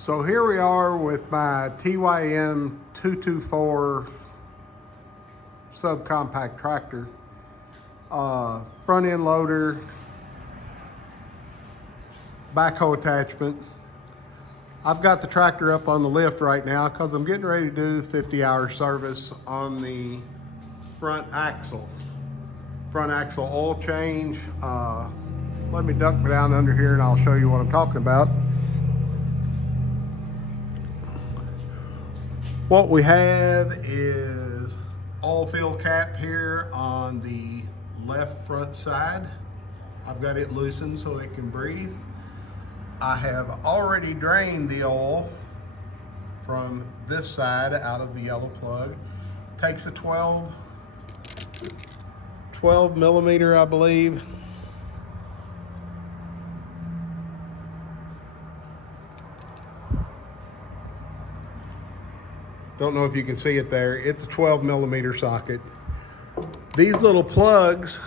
So here we are with my TYM T224 subcompact tractor, front end loader, backhoe attachment. I've got the tractor up on the lift right now because I'm getting ready to do 50-hour service on the front axle. Front axle oil change. Let me duck down under here and I'll show you what I'm talking about. What we have is oil fill cap here on the left front side. I've got it loosened so it can breathe. I have already drained the oil from this side out of the yellow plug. Takes a 12 millimeter, I believe. Don't know if you can see it there. It's a 12 millimeter socket. These little plugs,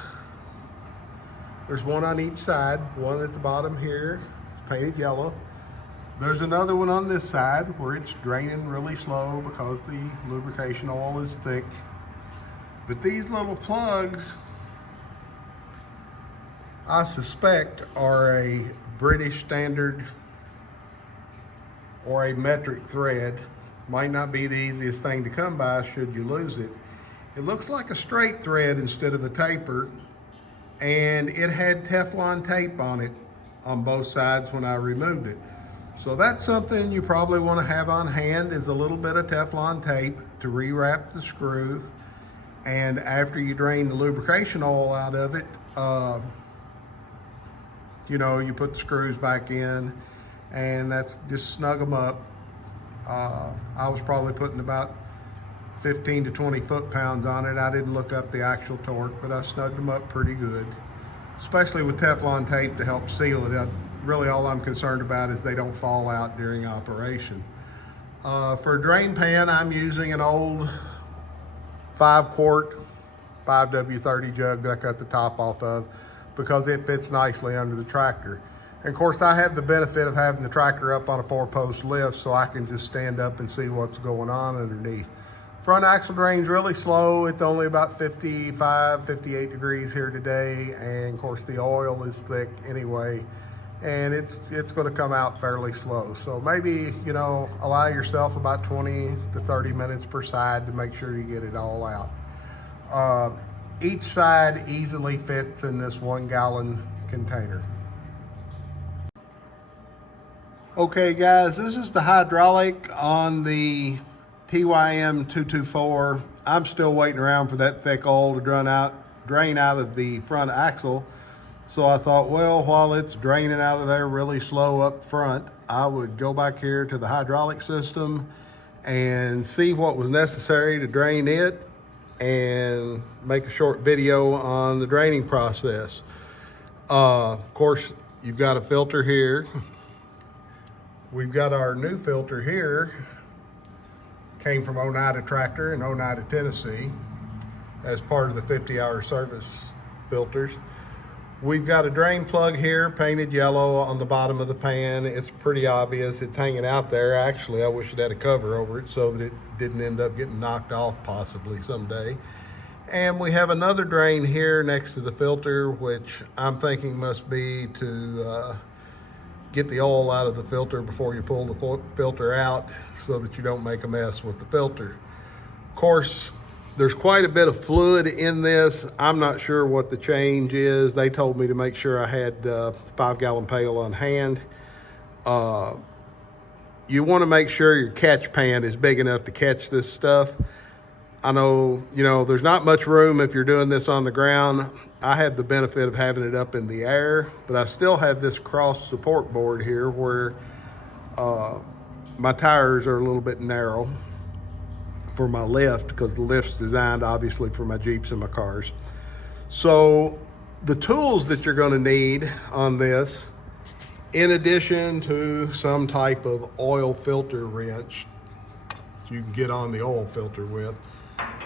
there's one on each side, one at the bottom here, it's painted yellow. There's another one on this side where it's draining really slow because the lubrication oil is thick. But these little plugs, I suspect, are a British standard or a metric thread. Might not be the easiest thing to come by should you lose it. It looks like a straight thread instead of a taper, and it had Teflon tape on it on both sides when I removed it. So that's something you probably want to have on hand, is a little bit of Teflon tape to rewrap the screw. And after you drain the lubrication oil out of it, you put the screws back in, and that's just snug them up. I was probably putting about 15 to 20 foot-pounds on it. I didn't look up the actual torque, but I snugged them up pretty good, especially with Teflon tape to help seal it up. Really all I'm concerned about is they don't fall out during operation. For a drain pan, I'm using an old 5-quart 5W30 jug that I cut the top off of because it fits nicely under the tractor. And of course, I have the benefit of having the tractor up on a 4-post lift, so I can just stand up and see what's going on underneath. Front axle drains really slow. It's only about 55, 58 degrees here today. And of course, the oil is thick anyway, and it's gonna come out fairly slow. So maybe, allow yourself about 20 to 30 minutes per side to make sure you get it all out. Each side easily fits in this 1-gallon container. Okay guys, this is the hydraulic on the TYM T224. I'm still waiting around for that thick oil to drain out of the front axle. So I thought, well, while it's draining out of there really slow up front, I would go back here to the hydraulic system and see what was necessary to drain it and make a short video on the draining process. Of course, you've got a filter here. We've got our new filter here. Came from Oneida Tractor in Oneida, Tennessee, as part of the 50-hour service filters. We've got a drain plug here, painted yellow on the bottom of the pan. It's pretty obvious, it's hanging out there. Actually, I wish it had a cover over it so that it didn't end up getting knocked off possibly someday. And we have another drain here next to the filter, which I'm thinking must be to get the oil out of the filter before you pull the filter out so that you don't make a mess with the filter. Of course, there's quite a bit of fluid in this. I'm not sure what the change is. They told me to make sure I had a 5-gallon pail on hand. You want to make sure your catch pan is big enough to catch this stuff. I know, there's not much room if you're doing this on the ground. I have the benefit of having it up in the air, but I still have this cross support board here where my tires are a little bit narrow for my lift, because the lift's designed obviously for my Jeeps and my cars. So the tools that you're gonna need on this, in addition to some type of oil filter wrench you can get on the oil filter with,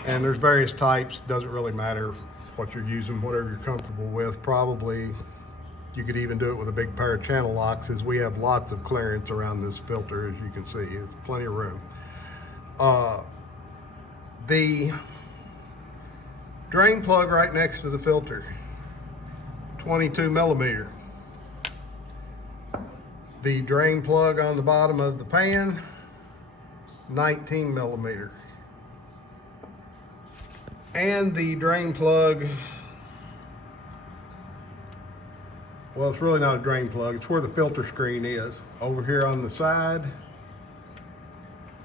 and there's various types, doesn't really matter what you're using, whatever you're comfortable with. Probably You could even do it with a big pair of channel locks, as we have lots of clearance around this filter, as you can see. It's plenty of room. The drain plug right next to the filter, 22 millimeter. The drain plug on the bottom of the pan, 19 millimeter. And the drain plug, well, it's really not a drain plug, it's where the filter screen is. Over here on the side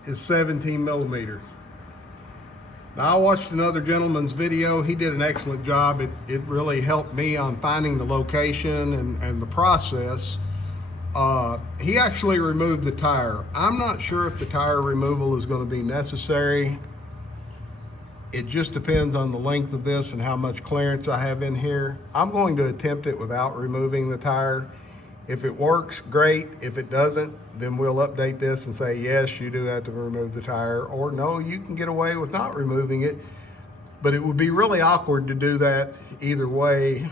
is 17 millimeter. Now, I watched another gentleman's video. He did an excellent job. It really helped me on finding the location and the process. He actually removed the tire. I'm not sure if the tire removal is going to be necessary. It just depends on the length of this and how much clearance I have in here. I'm going to attempt it without removing the tire. If it works, great. If it doesn't, then we'll update this and say, yes, you do have to remove the tire, or no, you can get away with not removing it. But it would be really awkward to do that either way.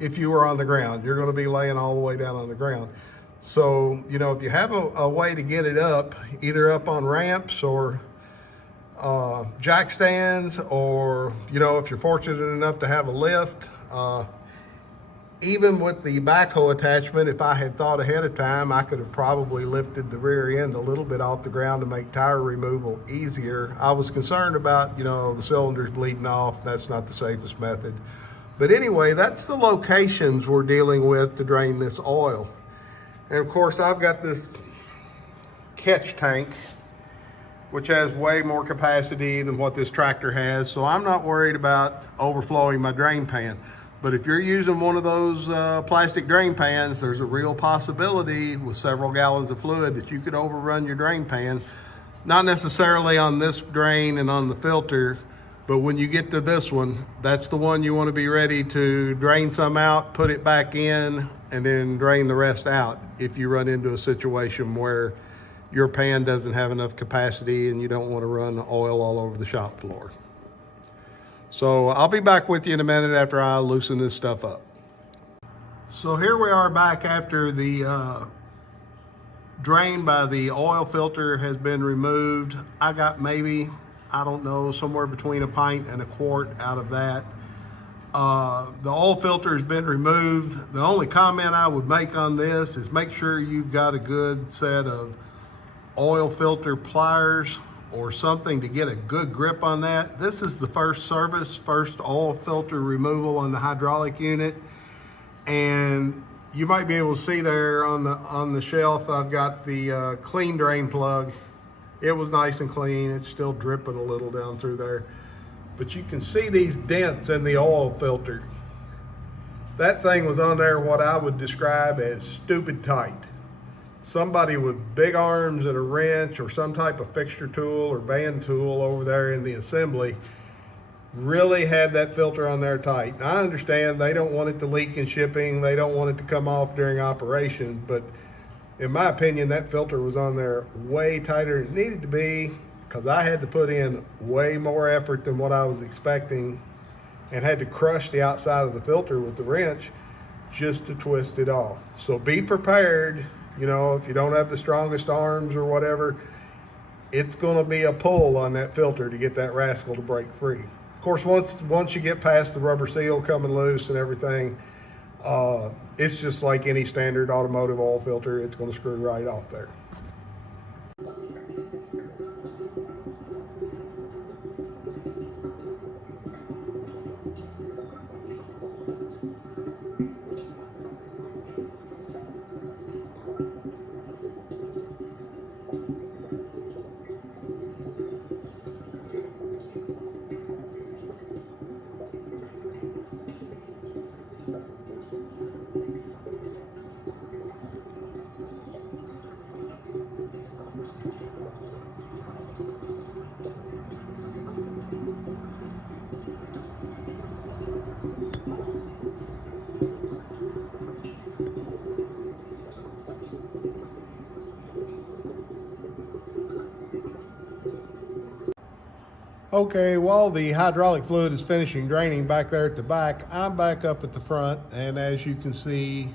If you were on the ground, you're going to be laying all the way down on the ground. So, you know, if you have a way to get it up, either up on ramps or jack stands, or, you know, if you're fortunate enough to have a lift, even with the backhoe attachment, if I had thought ahead of time, I could have probably lifted the rear end a little bit off the ground to make tire removal easier. I was concerned about, you know, the cylinders bleeding off. That's not the safest method. But anyway, that's the locations we're dealing with to drain this oil. And of course, I've got this catch tank, which has way more capacity than what this tractor has. So I'm not worried about overflowing my drain pan. But if you're using one of those plastic drain pans, there's a real possibility with several gallons of fluid that you could overrun your drain pan. Not necessarily on this drain and on the filter, but when you get to this one, that's the one you want to be ready to drain some out, put it back in, and then drain the rest out if you run into a situation where your pan doesn't have enough capacity and you don't want to run oil all over the shop floor. So I'll be back with you in a minute after I loosen this stuff up. So here we are back after the drain by the oil filter has been removed. I got maybe, I don't know, somewhere between a pint and a quart out of that. The oil filter has been removed. The only comment I would make on this is make sure you've got a good set of oil filter pliers or something to get a good grip on that. This is the first oil filter removal on the hydraulic unit. And you might be able to see there on the shelf, I've got the clean drain plug. It was nice and clean. It's still dripping a little down through there. But you can see these dents in the oil filter. That thing was on there what I would describe as stupid tight. Somebody with big arms and a wrench or some type of fixture tool or band tool over there in the assembly really had that filter on there tight. Now, I understand they don't want it to leak in shipping. They don't want it to come off during operation. But in my opinion, that filter was on there way tighter than it needed to be, because I had to put in way more effort than what I was expecting and had to crush the outside of the filter with the wrench just to twist it off. So be prepared. You know, if you don't have the strongest arms or whatever, it's gonna be a pull on that filter to get that rascal to break free. Of course, once you get past the rubber seal coming loose and everything, it's just like any standard automotive oil filter. It's gonna screw right off there. Okay, while the hydraulic fluid is finishing draining back there at the back, I'm back up at the front, and as you can see,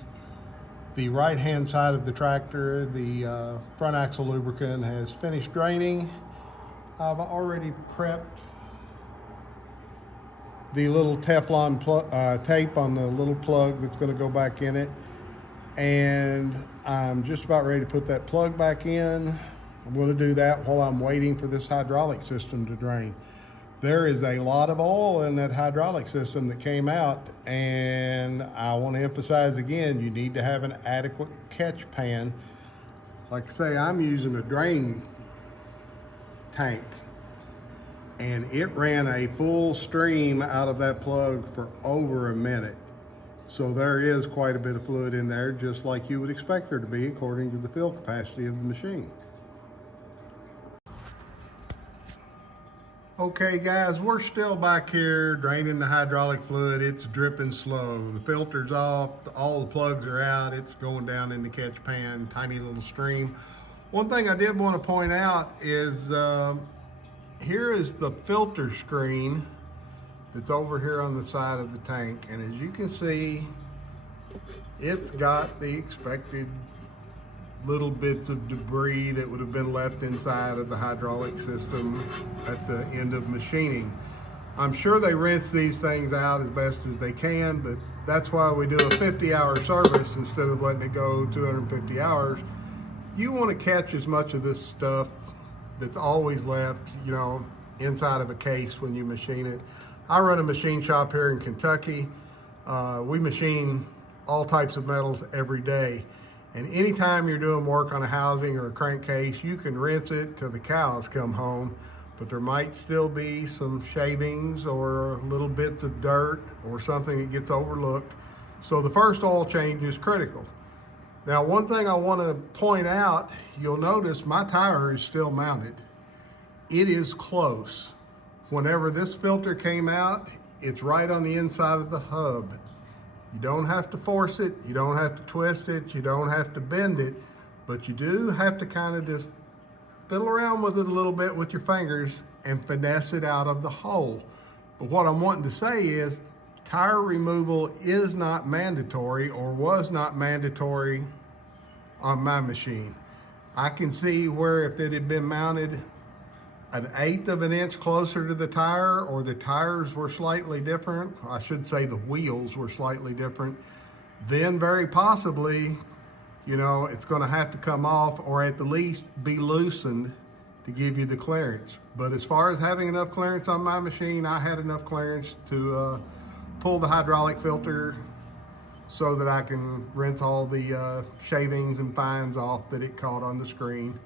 the right-hand side of the tractor, the front axle lubricant has finished draining. I've already prepped the little Teflon tape on the little plug that's going to go back in it, and I'm just about ready to put that plug back in. I'm going to do that while I'm waiting for this hydraulic system to drain. There is a lot of oil in that hydraulic system that came out, and I want to emphasize again, you need to have an adequate catch pan. Like I say, I'm using a drain tank, and it ran a full stream out of that plug for over a minute. So there is quite a bit of fluid in there, just like you would expect there to be according to the fill capacity of the machine. Okay guys, we're still back here draining the hydraulic fluid. It's dripping slow. The filter's off, all the plugs are out. It's going down in the catch pan, tiny little stream. One thing I did want to point out is here is the filter screen that's over here on the side of the tank. And as you can see, it's got the expected little bits of debris that would have been left inside of the hydraulic system at the end of machining. I'm sure they rinse these things out as best as they can, but that's why we do a 50-hour service instead of letting it go 250 hours. You want to catch as much of this stuff that's always left, you know, inside of a case when you machine it. I run a machine shop here in Kentucky. We machine all types of metals every day. And anytime you're doing work on a housing or a crankcase, you can rinse it till the cows come home, but there might still be some shavings or little bits of dirt or something that gets overlooked. So the first oil change is critical. Now, one thing I want to point out, you'll notice my tire is still mounted. It is close. Whenever this filter came out, it's right on the inside of the hub. You don't have to force it, you don't have to twist it, you don't have to bend it, but you do have to kind of just fiddle around with it a little bit with your fingers and finesse it out of the hole. But what I'm wanting to say is tire removal is not mandatory or was not mandatory on my machine. I can see where if it had been mounted 1/8 of an inch closer to the tire, or the tires were slightly different, I should say the wheels were slightly different, then very possibly, you know, it's going to have to come off or at the least be loosened to give you the clearance. But as far as having enough clearance on my machine, I had enough clearance to pull the hydraulic filter so that I can rinse all the shavings and fines off that it caught on the screen.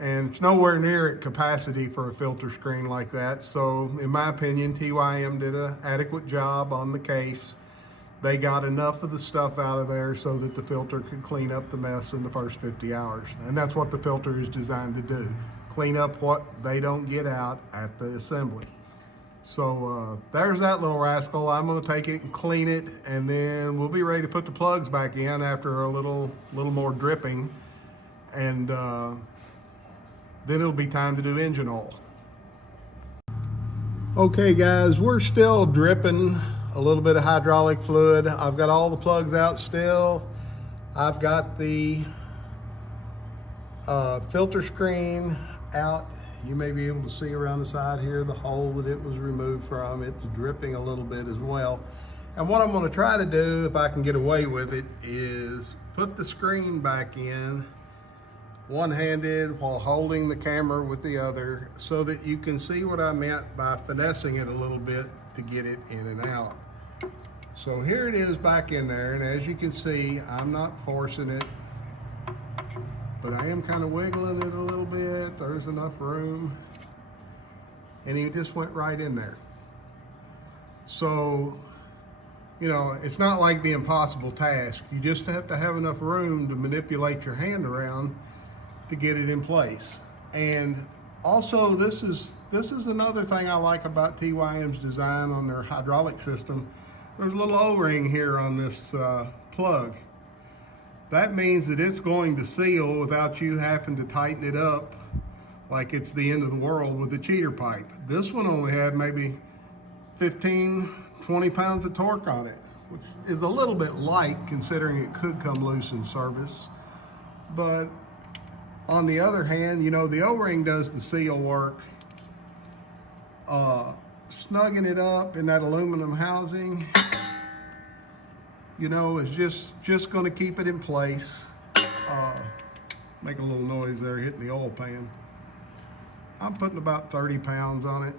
And it's nowhere near at capacity for a filter screen like that. So in my opinion, TYM did an adequate job on the case. They got enough of the stuff out of there so that the filter could clean up the mess in the first 50 hours. And that's what the filter is designed to do. Clean up what they don't get out at the assembly. So there's that little rascal. I'm gonna take it and clean it, and then we'll be ready to put the plugs back in after a little more dripping. And then it'll be time to do engine oil. Okay guys, we're still dripping a little bit of hydraulic fluid. I've got all the plugs out still. I've got the filter screen out. You may be able to see around the side here the hole that it was removed from. It's dripping a little bit as well. And what I'm going to try to do, if I can get away with it, is put the screen back in one-handed while holding the camera with the other, so that you can see what I meant by finessing it a little bit to get it in and out. So here it is back in there, and as you can see, I'm not forcing it, but I am kind of wiggling it a little bit. There's enough room, and he just went right in there. So, you know, it's not like the impossible task. You just have to have enough room to manipulate your hand around to get it in place. And also, this is another thing I like about TYM's design on their hydraulic system. There's a little O-ring here on this plug. That means that it's going to seal without you having to tighten it up like it's the end of the world with the cheater pipe. This one only had maybe 15, 20 pounds of torque on it, which is a little bit light considering it could come loose in service. But on the other hand, you know, the O-ring does the seal work. Snugging it up in that aluminum housing, you know, is just going to keep it in place. Make a little noise there hitting the oil pan. I'm putting about 30 pounds on it,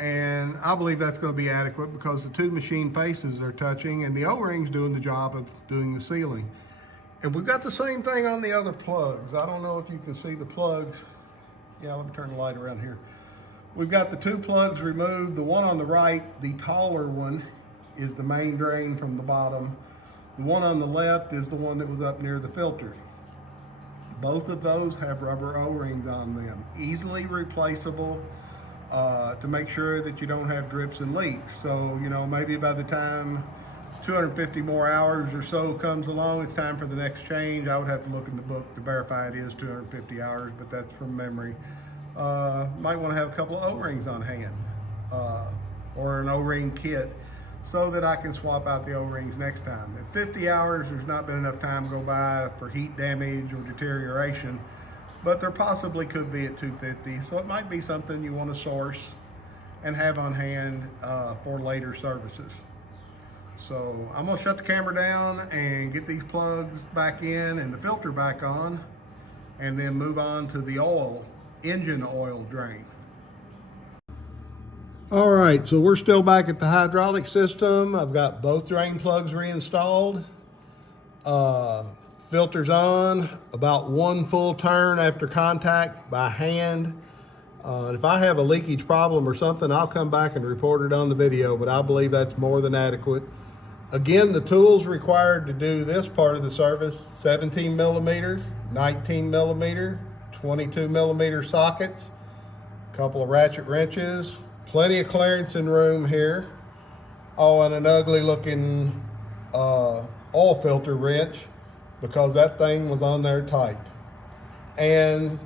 and I believe that's going to be adequate because the two machine faces are touching and the O-ring's doing the job of doing the sealing. And we've got the same thing on the other plugs. I don't know if you can see the plugs. Yeah, let me turn the light around here. We've got the two plugs removed. The one on the right, the taller one, is the main drain from the bottom. The one on the left is the one that was up near the filter. Both of those have rubber O-rings on them, easily replaceable to make sure that you don't have drips and leaks. So, you know, maybe by the time 250 more hours or so comes along, it's time for the next change. I would have to look in the book to verify it is 250 hours, but that's from memory. Might want to have a couple of O-rings on hand or an O-ring kit so that I can swap out the O-rings next time. At 50 hours, there's not been enough time to go by for heat damage or deterioration, but there possibly could be at 250. So it might be something you want to source and have on hand for later services. So I'm gonna shut the camera down and get these plugs back in and the filter back on, and then move on to the engine oil drain. All right, so we're still back at the hydraulic system. I've got both drain plugs reinstalled. Filters on, about one full turn after contact by hand. If I have a leakage problem or something, I'll come back and report it on the video, but I believe that's more than adequate. Again, the tools required to do this part of the service: 17 millimeter, 19 millimeter, 22 millimeter sockets, a couple of ratchet wrenches, plenty of clearance and room here. Oh, and an ugly looking oil filter wrench because that thing was on there tight. And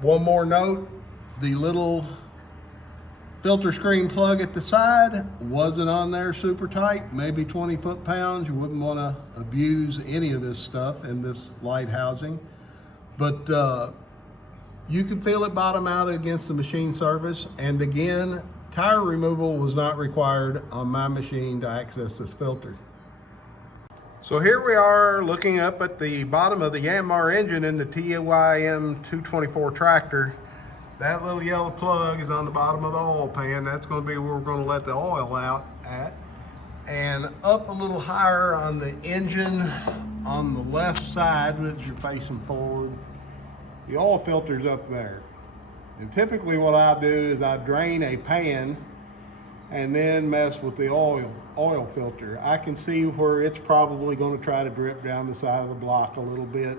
one more note, the little filter screen plug at the side wasn't on there super tight, maybe 20 foot-pounds. You wouldn't want to abuse any of this stuff in this light housing. But you can feel it bottom out against the machine surface. And again, tire removal was not required on my machine to access this filter. So here we are looking up at the bottom of the Yanmar engine in the TYM T224 tractor. That little yellow plug is on the bottom of the oil pan. That's going to be where we're going to let the oil out at. And up a little higher on the engine on the left side, which you're facing forward, the oil filter's up there. And typically what I do is I drain a pan and then mess with the oil filter. I can see where it's probably going to try to drip down the side of the block a little bit.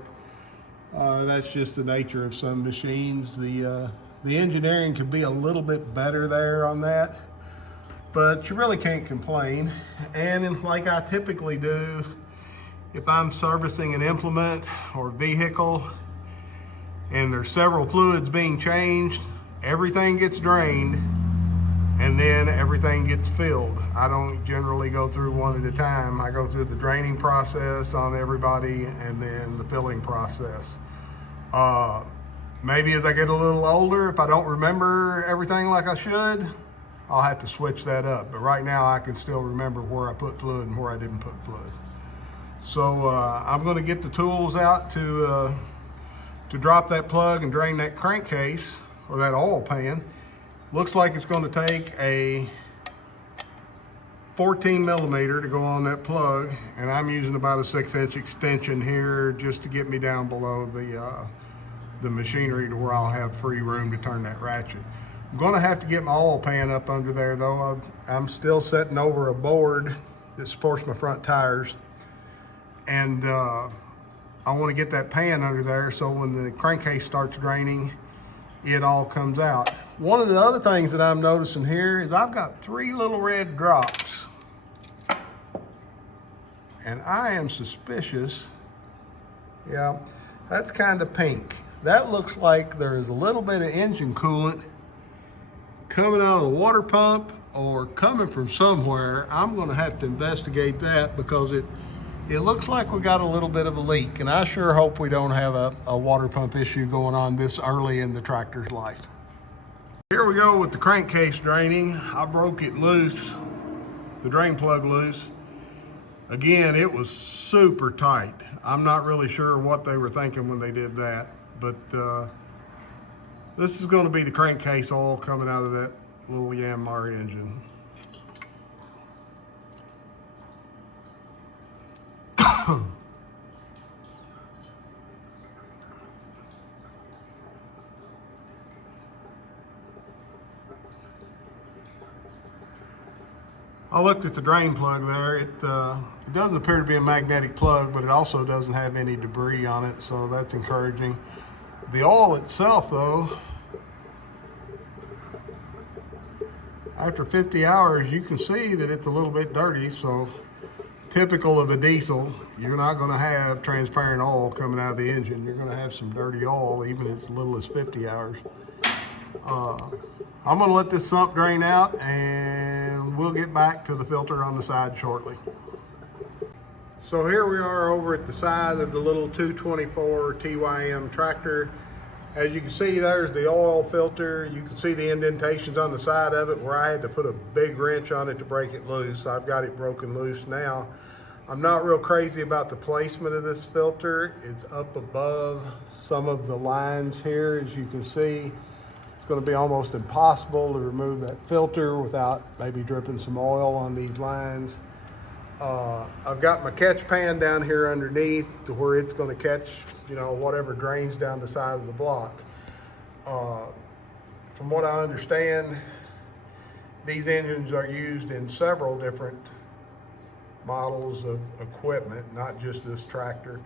That's just the nature of some machines. The engineering could be a little bit better there on that, but you really can't complain. And like I typically do, if I'm servicing an implement or vehicle and there's several fluids being changed, everything gets drained and then everything gets filled. I don't generally go through one at a time. I go through the draining process on everybody and then the filling process. Maybe as I get a little older, if I don't remember everything like I should, I'll have to switch that up. But right now I can still remember where I put fluid and where I didn't put fluid. So I'm gonna get the tools out to drop that plug and drain that crankcase or that oil pan. Looks like it's gonna take a 14 millimeter to go on that plug, and I'm using about a 6-inch extension here just to get me down below the machinery to where I'll have free room to turn that ratchet. I'm gonna have to get my oil pan up under there though. I'm still setting over a board that supports my front tires, and I wanna get that pan under there so when the crankcase starts draining, it all comes out. One of the other things that I'm noticing here is I've got 3 little red drops, and I am suspicious. Yeah, that's kind of pink. that looks like there is a little bit of engine coolant coming out of the water pump or coming from somewhere. I'm going to have to investigate that because it looks like we got a little bit of a leak, and I sure hope we don't have a water pump issue going on this early in the tractor's life. Here we go with the crankcase draining. I broke it loose, the drain plug loose. Again, it was super tight. I'm not really sure what they were thinking when they did that, but this is going to be the crankcase oil coming out of that little Yanmar engine. I looked at the drain plug there. It doesn't appear to be a magnetic plug, but it also doesn't have any debris on it, so that's encouraging. The oil itself, though, after 50 hours, you can see that it's a little bit dirty, so typical of a diesel, you're not going to have transparent oil coming out of the engine. You're going to have some dirty oil, even as little as 50 hours. I'm going to let this sump drain out, and we'll get back to the filter on the side shortly. So here we are over at the side of the little 224 TYM tractor. As you can see, there's the oil filter. You can see the indentations on the side of it where I had to put a big wrench on it to break it loose. I've got it broken loose now. I'm not real crazy about the placement of this filter. It's up above some of the lines here, as you can see. It's going to be almost impossible to remove that filter without maybe dripping some oil on these lines. I've got my catch pan down here underneath to where it's going to catch, you know, whatever drains down the side of the block. From what I understand, these engines are used in several different models of equipment, not just this tractor.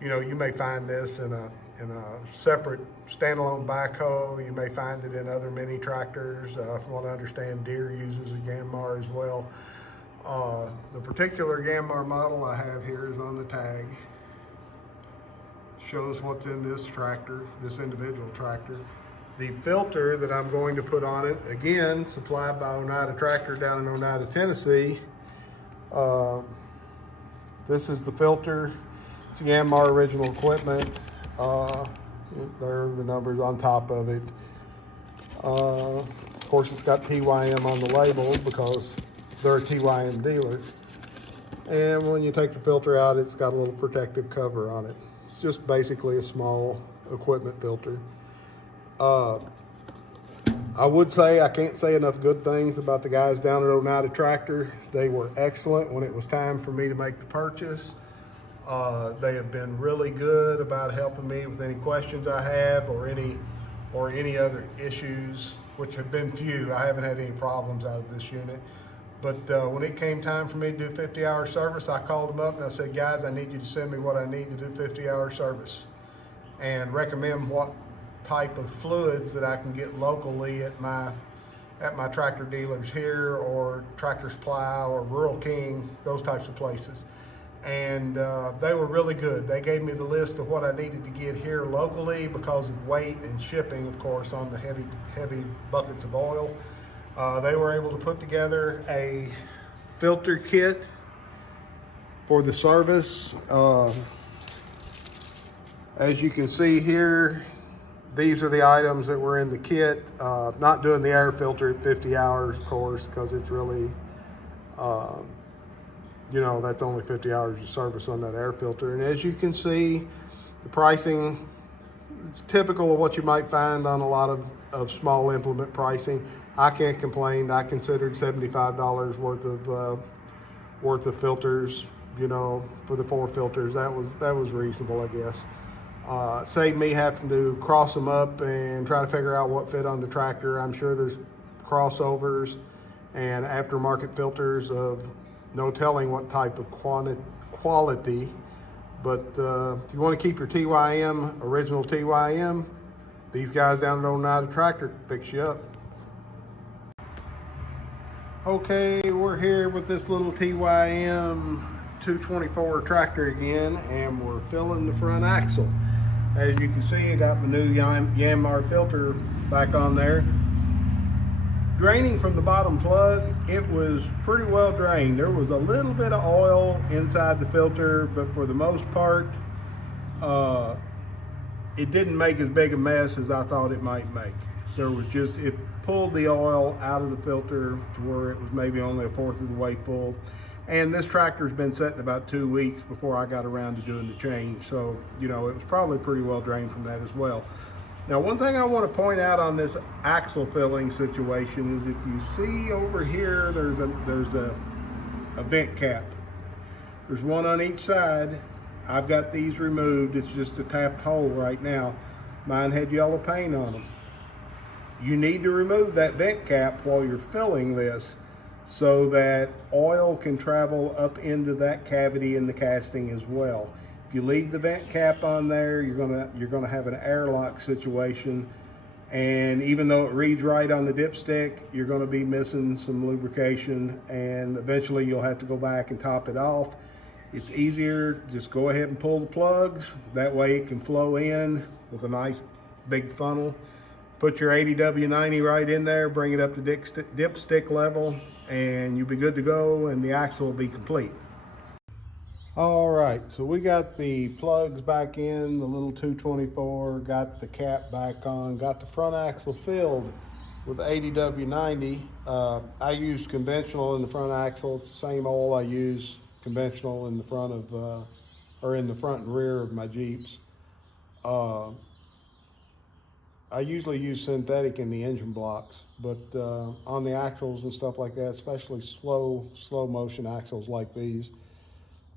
You know, you may find this in a separate standalone backhoe. You may find it in other mini tractors. From what I understand, Deere uses a Yanmar as well. The particular Yanmar model I have here is on the tag. Shows what's in this tractor, this individual tractor. The filter that I'm going to put on it, again, supplied by Oneida Tractor down in Oneida, Tennessee. This is the filter. It's Yanmar original equipment. There are the numbers on top of it. Of course, it's got TYM on the label because they're a TYM dealer. And when you take the filter out, it's got a little protective cover on it. It's just basically a small equipment filter. I would say, I can't say enough good things about the guys down at Oneida Tractor. They were excellent when it was time for me to make the purchase. They have been really good about helping me with any questions I have or any other issues, which have been few. I haven't had any problems out of this unit. But when it came time for me to do 50-hour service, I called them up and I said, guys, I need you to send me what I need to do 50-hour service and recommend what type of fluids that I can get locally at my tractor dealers here, or Tractor Supply or Rural King, those types of places. And they were really good. They gave me the list of what I needed to get here locally because of weight and shipping, of course, on the heavy buckets of oil. They were able to put together a filter kit for the service. As you can see here, these are the items that were in the kit. Not doing the air filter at 50 hours, of course, because it's really, you know, that's only 50 hours of service on that air filter. And as you can see, the pricing, it's typical of what you might find on a lot of small implement pricing. I can't complain. I considered $75 worth of filters, you know, for the 4 filters. That was reasonable, I guess. Saved me having to cross them up and try to figure out what fit on the tractor. I'm sure there's crossovers and aftermarket filters of no telling what type of quality. But if you want to keep your TYM, original TYM, these guys down at Oneida Tractor can fix you up. Okay, we're here with this little TYM 224 tractor again, and we're filling the front axle. As you can see, I got my new Yanmar filter back on there. Draining from the bottom plug, it was pretty well drained. There was a little bit of oil inside the filter, but for the most part, it didn't make as big a mess as I thought it might make. It pulled the oil out of the filter to where it was maybe only a fourth of the way full. And this tractor's been sitting about 2 weeks before I got around to doing the change. So, you know, it was probably pretty well drained from that as well. Now, one thing I want to point out on this axle filling situation is if you see over here, there's a vent cap. There's one on each side. I've got these removed. It's just a tapped hole right now. Mine had yellow paint on them. You need to remove that vent cap while you're filling this so that oil can travel up into that cavity in the casting as well. If you leave the vent cap on there, you're gonna have an airlock situation, and even though it reads right on the dipstick, you're gonna be missing some lubrication, and eventually you'll have to go back and top it off. It's easier, just go ahead and pull the plugs. That way it can flow in with a nice big funnel. Put your 80W90 right in there, bring it up to dipstick level, and you'll be good to go, and the axle will be complete. All right, so we got the plugs back in, the little 224, got the cap back on, got the front axle filled with 80W90. I used conventional in the front axle. It's the same oil I use conventional in the front of, or in the front and rear of my Jeeps. I usually use synthetic in the engine blocks, but on the axles and stuff like that, especially slow motion axles like these,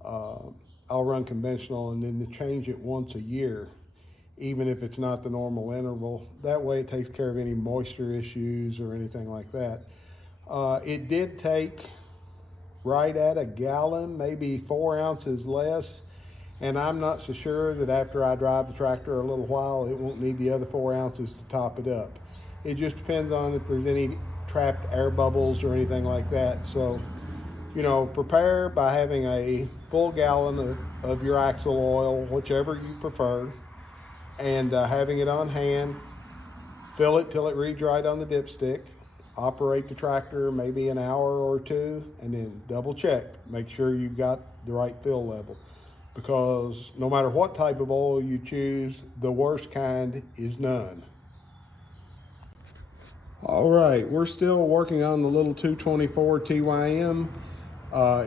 I'll run conventional and then change it once a year, even if it's not the normal interval. That way it takes care of any moisture issues or anything like that. It did take right at a gallon, maybe 4 ounces less. And I'm not so sure that after I drive the tractor a little while, it won't need the other 4 ounces to top it up. It just depends on if there's any trapped air bubbles or anything like that. So, you know, prepare by having a full gallon of your axle oil, whichever you prefer, and having it on hand. Fill it till it reads right on the dipstick. Operate the tractor maybe an hour or two, and then double check. Make sure you've got the right fill level. Because no matter what type of oil you choose, the worst kind is none. All right, we're still working on the little 224 TYM.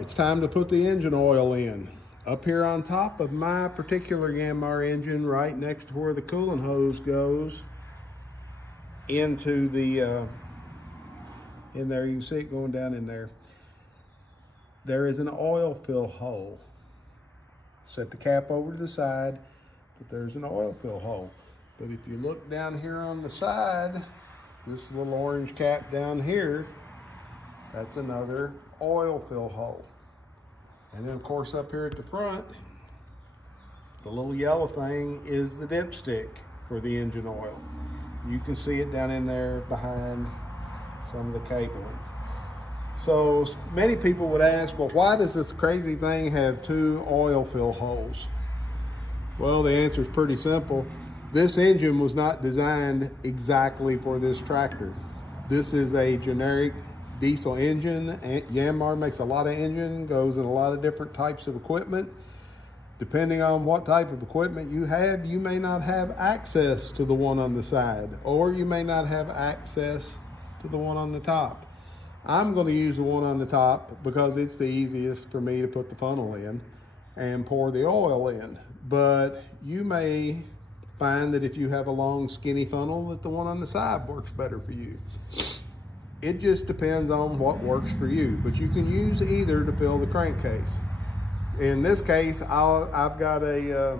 It's time to put the engine oil in. Up here on top of my particular Yanmar engine, right next to where the coolant hose goes, into the, in there, you can see it going down in there. There is an oil fill hole. Set the cap over to the side, but there's an oil fill hole. But if you look down here on the side, this little orange cap down here, that's another oil fill hole. And then of course up here at the front, the little yellow thing is the dipstick for the engine oil. You can see it down in there behind some of the cabling. So many people would ask, well, why does this crazy thing have 2 oil fill holes? Well, the answer is pretty simple. This engine was not designed exactly for this tractor. This is a generic diesel engine. Yanmar makes a lot of engine, goes in a lot of different types of equipment. Depending on what type of equipment you have, you may not have access to the one on the side, or you may not have access to the one on the top. I'm going to use the one on the top because it's the easiest for me to put the funnel in and pour the oil in. But you may find that if you have a long skinny funnel, that the one on the side works better for you. It just depends on what works for you, but you can use either to fill the crankcase. In this case, I've got a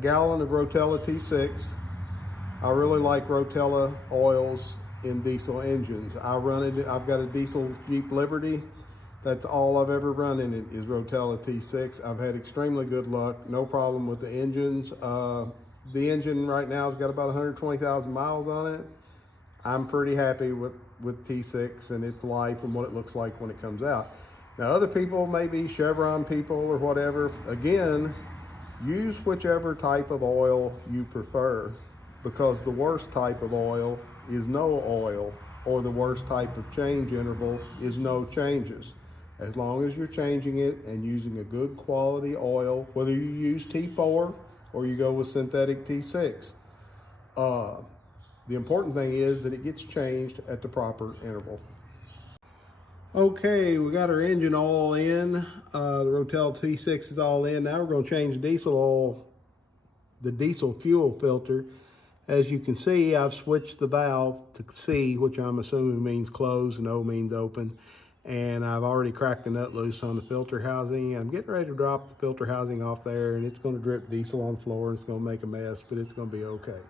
gallon of Rotella T6. I really like Rotella oils in diesel engines. I've got a diesel Jeep Liberty. That's all I've ever run in it is Rotella T6. I've had extremely good luck, no problem with the engines. The engine right now has got about 120,000 miles on it. I'm pretty happy with T6 and its life and what it looks like when it comes out. Now other people, maybe Chevron people or whatever, again, Use whichever type of oil you prefer, because the worst type of oil is no oil, or the worst type of change interval is no changes. As long as you're changing it and using a good quality oil, whether you use T4 or you go with synthetic T6, the important thing is that it gets changed at the proper interval. Okay, we got our engine oil in. The Rotel T6 is all in. Now we're going to change diesel oil, the diesel fuel filter. As you can see, I've switched the valve to C, which I'm assuming means close, and O means open. And I've already cracked the nut loose on the filter housing. I'm getting ready to drop the filter housing off there, and it's going to drip diesel on the floor, and it's going to make a mess, but it's going to be okay.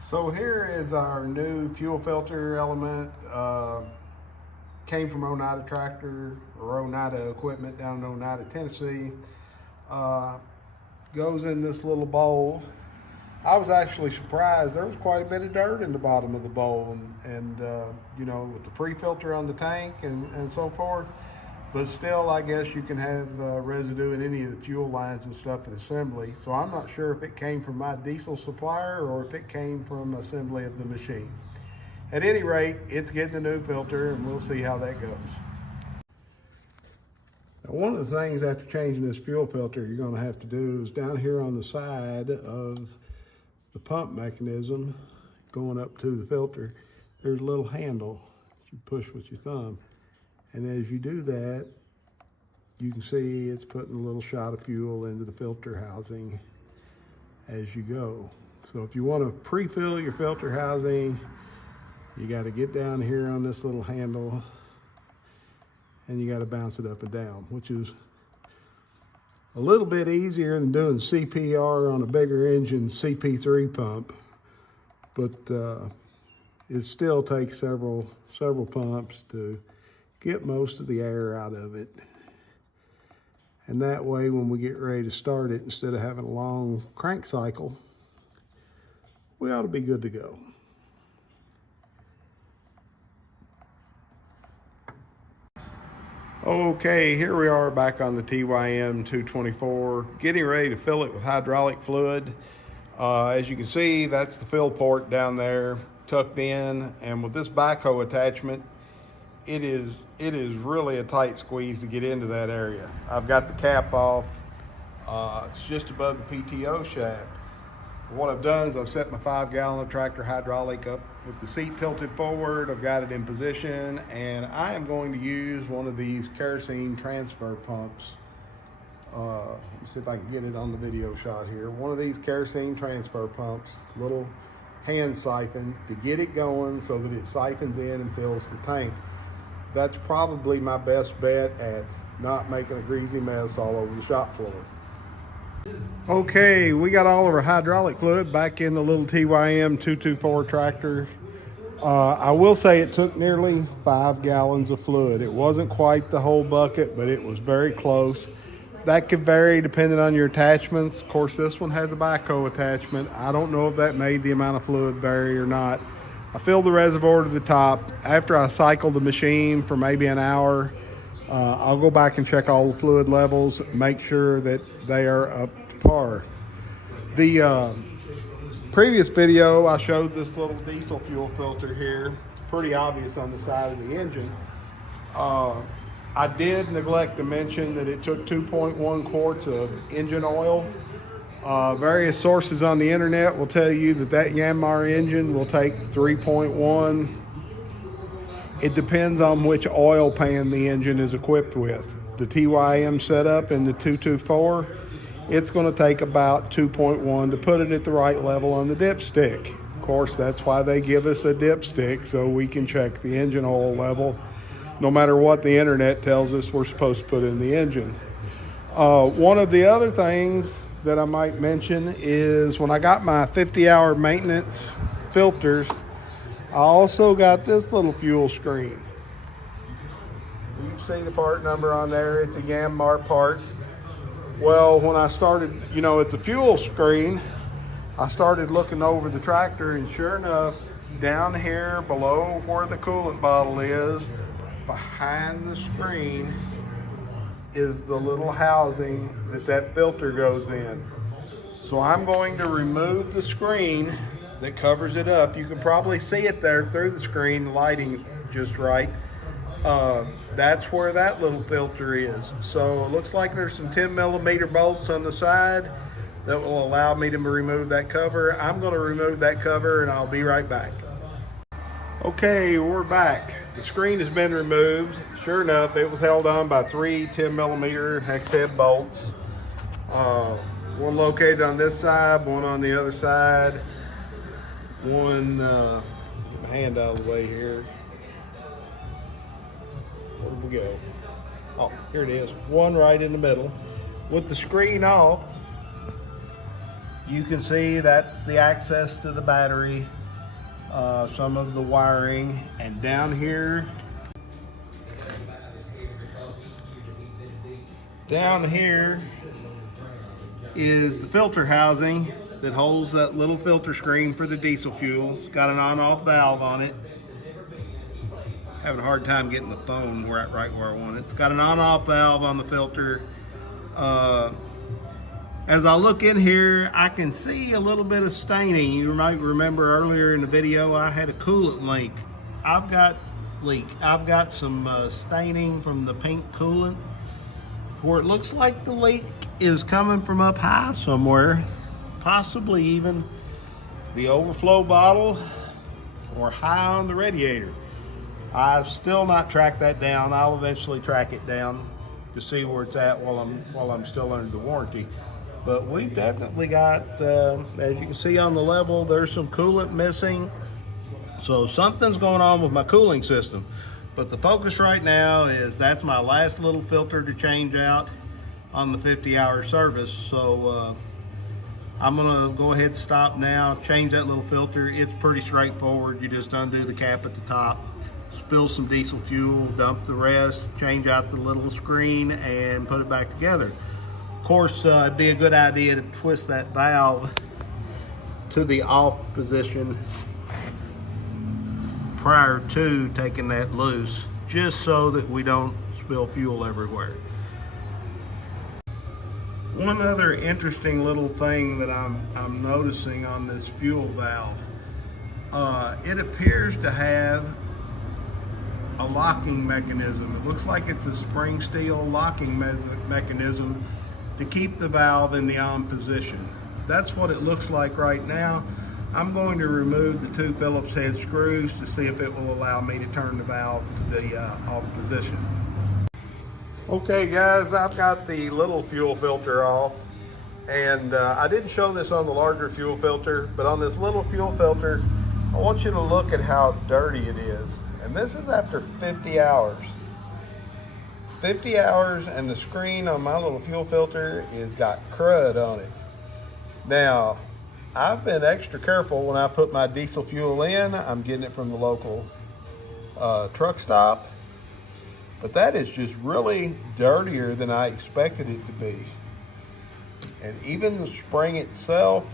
So here is our new fuel filter element. Came from Oneida Tractor or Oneida Equipment down in Oneida, Tennessee. Goes in this little bowl. I was actually surprised. There was quite a bit of dirt in the bottom of the bowl, and you know, with the pre-filter on the tank and so forth. But still, I guess you can have residue in any of the fuel lines and stuff at assembly. So I'm not sure if it came from my diesel supplier or if it came from assembly of the machine. At any rate, it's getting the new filter, and we'll see how that goes. Now, one of the things after changing this fuel filter you're going to have to do is down here on the side of the pump mechanism going up to the filter, there's a little handle that you push with your thumb. And as you do that, you can see it's putting a little shot of fuel into the filter housing as you go. So if you want to pre-fill your filter housing, you got to get down here on this little handle, and you got to bounce it up and down, which is a little bit easier than doing CPR on a bigger engine CP3 pump, but it still takes several pumps to get most of the air out of it. And that way, when we get ready to start it, instead of having a long crank cycle, we ought to be good to go. Okay, here we are back on the TYM 224, getting ready to fill it with hydraulic fluid. As you can see, that's the fill port down there, tucked in, and with this backhoe attachment, it is really a tight squeeze to get into that area. I've got the cap off. It's just above the PTO shaft. What I've done is I've set my 5-gallon tractor hydraulic up with the seat tilted forward. I've got it in position, and I am going to use one of these kerosene transfer pumps. Let me see if I can get it on the video shot here. One of these kerosene transfer pumps, little hand siphon, to get it going so that it siphons in and fills the tank. That's probably my best bet at not making a greasy mess all over the shop floor. Okay, we got all of our hydraulic fluid back in the little TYM 224 tractor. I will say it took nearly 5 gallons of fluid. It wasn't quite the whole bucket, but it was very close. That could vary depending on your attachments. Of course, this one has a backhoe attachment. I don't know if that made the amount of fluid vary or not. I filled the reservoir to the top. After I cycle the machine for maybe an hour, I'll go back and check all the fluid levels, make sure that they are up to par. The previous video, I showed this little diesel fuel filter here. It's pretty obvious on the side of the engine. I did neglect to mention that it took 2.1 quarts of engine oil. Various sources on the internet will tell you that Yanmar engine will take 3.1. It depends on which oil pan the engine is equipped with. The TYM setup in the 224, it's going to take about 2.1 to put it at the right level on the dipstick. Of course, that's why they give us a dipstick, so we can check the engine oil level no matter what the internet tells us we're supposed to put in the engine. One of the other things that I might mention is when I got my 50-hour maintenance filters, I also got this little fuel screen. You can see the part number on there. It's a Yanmar part. Well, when I started, you know, it's a fuel screen, I started looking over the tractor, and sure enough, down here below where the coolant bottle is, behind the screen, is the little housing that filter goes in. So I'm going to remove the screen that covers it up. You can probably see it there through the screen, the lighting just right. That's where that little filter is. So it looks like there's some 10mm bolts on the side that will allow me to remove that cover. I'm going to remove that cover and I'll be right back. Okay, we're back. The screen has been removed. Sure enough, it was held on by 3 10mm hex head bolts. One located on this side, one on the other side. One, get my hand out of the way here. Where did we go? Oh, here it is. One right in the middle. With the screen off, you can see that's the access to the battery, some of the wiring, and down here is the filter housing that holds that little filter screen for the diesel fuel. It's got an on-off valve on it. Having a hard time getting the phone right where I want it. It's got an on-off valve on the filter. As I look in here, I can see a little bit of staining. You might remember earlier in the video, I had a coolant leak. I've got some staining from the pink coolant, where it looks like the leak is coming from up high somewhere, possibly even the overflow bottle or high on the radiator. I've still not tracked that down. I'll eventually track it down to see where it's at while I'm still under the warranty. But we've definitely got, as you can see on the level, there's some coolant missing. So something's going on with my cooling system. But the focus right now is that's my last little filter to change out on the 50-hour service. So I'm gonna go ahead and stop now, change that little filter. It's pretty straightforward. You just undo the cap at the top, spill some diesel fuel, dump the rest, change out the little screen, and put it back together. Of course, it'd be a good idea to twist that valve to the off position prior to taking that loose, just so that we don't spill fuel everywhere. One other interesting little thing that I'm noticing on this fuel valve, it appears to have a locking mechanism. It looks like it's a spring steel locking mechanism to keep the valve in the on position. That's what it looks like right now. I'm going to remove the 2 Phillips head screws to see if it will allow me to turn the valve to the off position. Okay guys, I've got the little fuel filter off, and I didn't show this on the larger fuel filter, but on this little fuel filter, I want you to look at how dirty it is. And this is after 50 hours. 50 hours, and the screen on my little fuel filter has got crud on it. Now, I've been extra careful when I put my diesel fuel in. I'm getting it from the local truck stop. But that is just really dirtier than I expected it to be. And even the spring itself,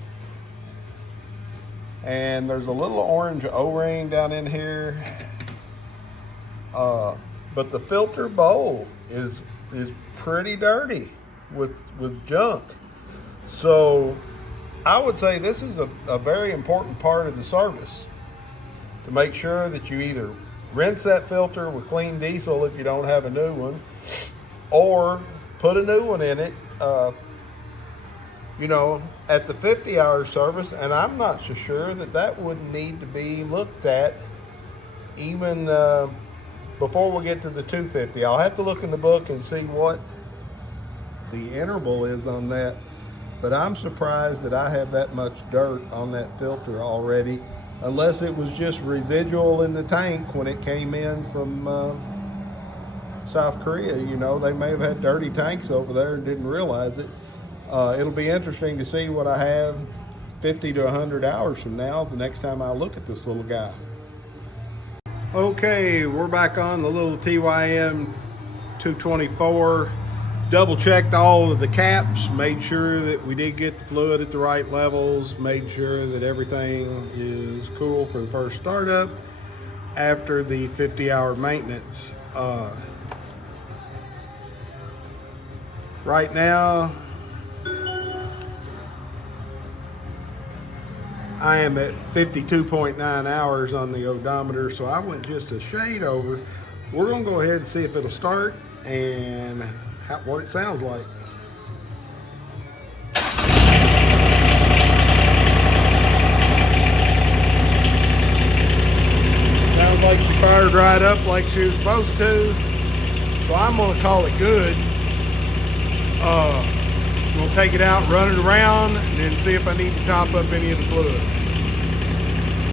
and there's a little orange O-ring down in here. But the filter bowl is pretty dirty with junk. So I would say this is a very important part of the service, to make sure that you either rinse that filter with clean diesel if you don't have a new one, or put a new one in it, you know, at the 50-hour service. And I'm not so sure that wouldn't need to be looked at even before we get to the 250. I'll have to look in the book and see what the interval is on that. But I'm surprised that I have that much dirt on that filter already, unless it was just residual in the tank when it came in from South Korea. You know, they may have had dirty tanks over there and didn't realize it. It'll be interesting to see what I have 50 to 100 hours from now, the next time I look at this little guy. Okay, we're back on the little TYM 224. Double checked all of the caps, made sure that we did get the fluid at the right levels, made sure that everything is cool for the first startup after the 50-hour maintenance. Right now, I am at 52.9 hours on the odometer, so I went just a shade over. We're gonna go ahead and see if it'll start and what it sounds like. Sounds like she fired right up like she was supposed to, so I'm gonna call it good. We'll take it out, run it around, and then see if I need to top up any of the fluid.